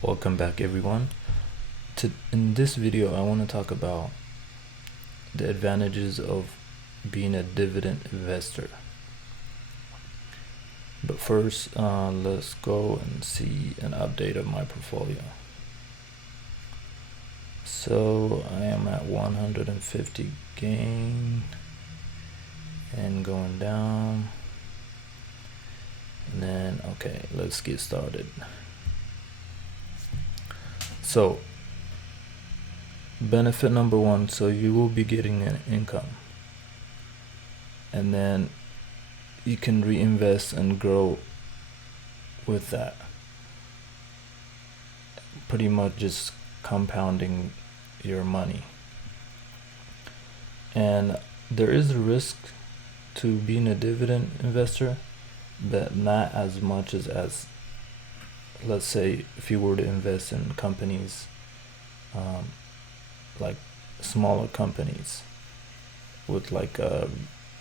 Welcome back, everyone. In this video, I want to talk about the advantages of being a dividend investor. But first, let's go and see an update of my portfolio. So I am at 150 gain and going down. And then, okay, let's get started. So benefit number one, so you will be getting an income, and then you can reinvest and grow with that, pretty much just compounding your money. And there is a risk to being a dividend investor, but not as much as let's say if you were to invest in companies, like smaller companies with like a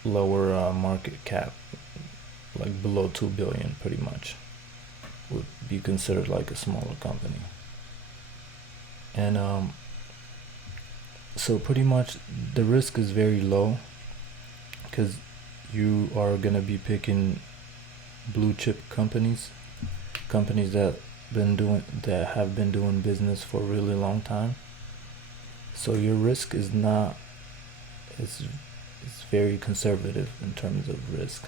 lower market cap, like below 2 billion, pretty much would be considered like a smaller company. And so pretty much the risk is very low because you are gonna be picking blue chip companies that have been doing business for a really long time. So your risk is not, it's very conservative in terms of risk.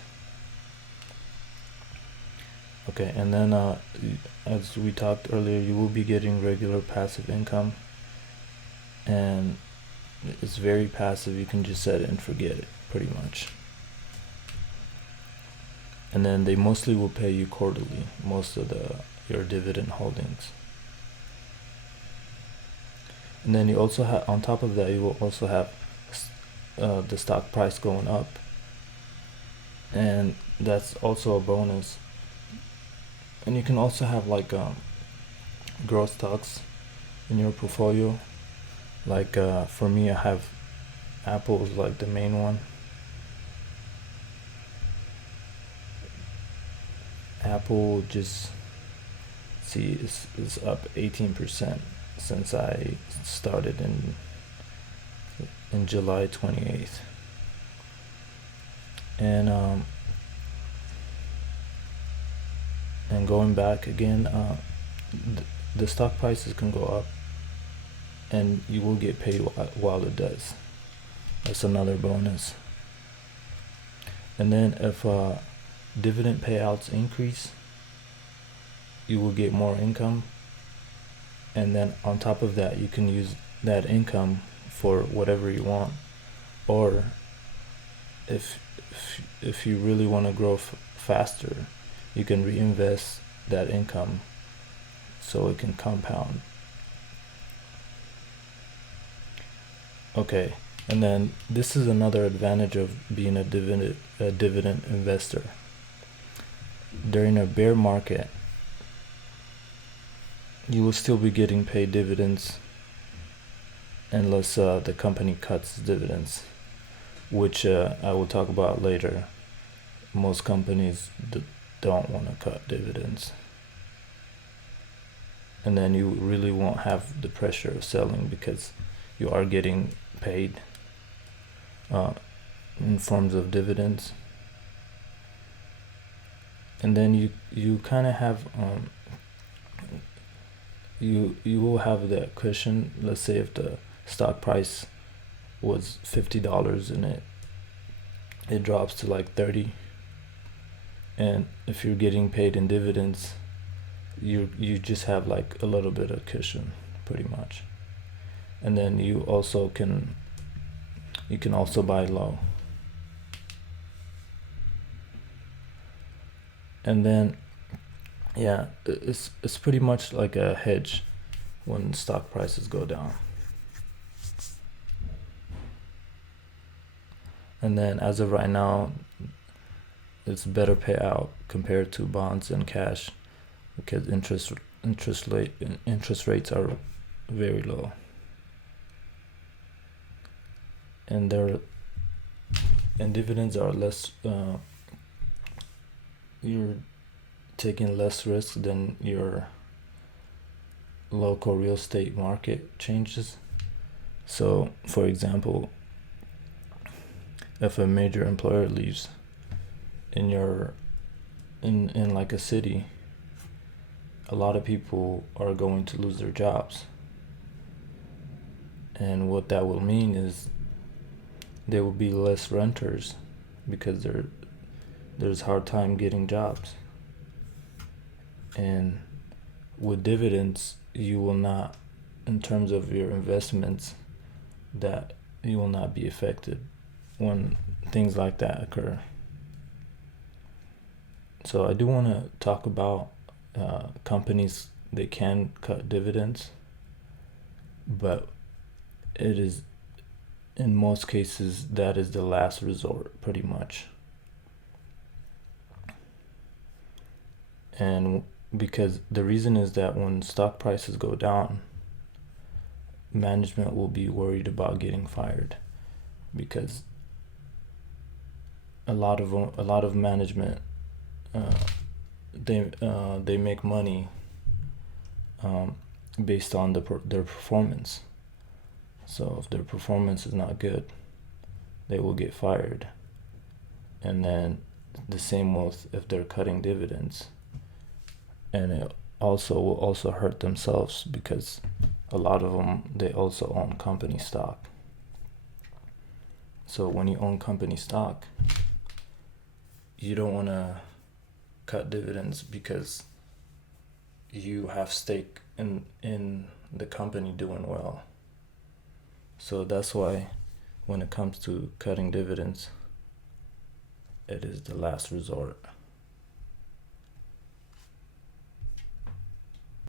Okay, and then as we talked earlier, you will be getting regular passive income, and it's very passive. You can just set it and forget it, pretty much. And then they mostly will pay you quarterly, most of your dividend holdings. And then you also have, on top of that, you will also have the stock price going up, and that's also a bonus. And you can also have like growth stocks in your portfolio. Like for me, I have Apple is like the main one. Apple just is up 18% since I started in July 28th. And going back again, the stock prices can go up, and you will get paid while it does. That's another bonus. And then if dividend payouts increase, you will get more income, and then on top of that, you can use that income for whatever you want. Or if you really want to grow faster, you can reinvest that income so it can compound. Okay, and then this is another advantage of being a dividend investor. During a bear market, you will still be getting paid dividends unless the company cuts dividends, which I will talk about later. Most companies don't want to cut dividends, and then you really won't have the pressure of selling because you are getting paid in forms of dividends. And then you kind of have you will have that cushion. Let's say if the stock price was $50 and it drops to like 30, and if you're getting paid in dividends, you just have like a little bit of cushion, pretty much. And then you can also buy low. And then yeah, it's pretty much like a hedge when stock prices go down. And then as of right now, it's better payout compared to bonds and cash because interest rates are very low, and dividends are less. You're taking less risk than your local real estate market changes. So, for example, if a major employer leaves in your in like a city, a lot of people are going to lose their jobs. And what that will mean is there will be less renters because there's hard time getting jobs. And with dividends, you will not, in terms of your investments, that you will not be affected when things like that occur. So I do want to talk about companies. They can cut dividends, but it is, in most cases, that is the last resort, pretty much. And because the reason is that when stock prices go down, management will be worried about getting fired, because a lot of management, they make money based on their performance. So if their performance is not good, they will get fired. And then the same with if they're cutting dividends. And it also will also hurt themselves because a lot of them, they also own company stock. So when you own company stock, you don't want to cut dividends because you have stake in the company doing well. So that's why when it comes to cutting dividends, it is the last resort.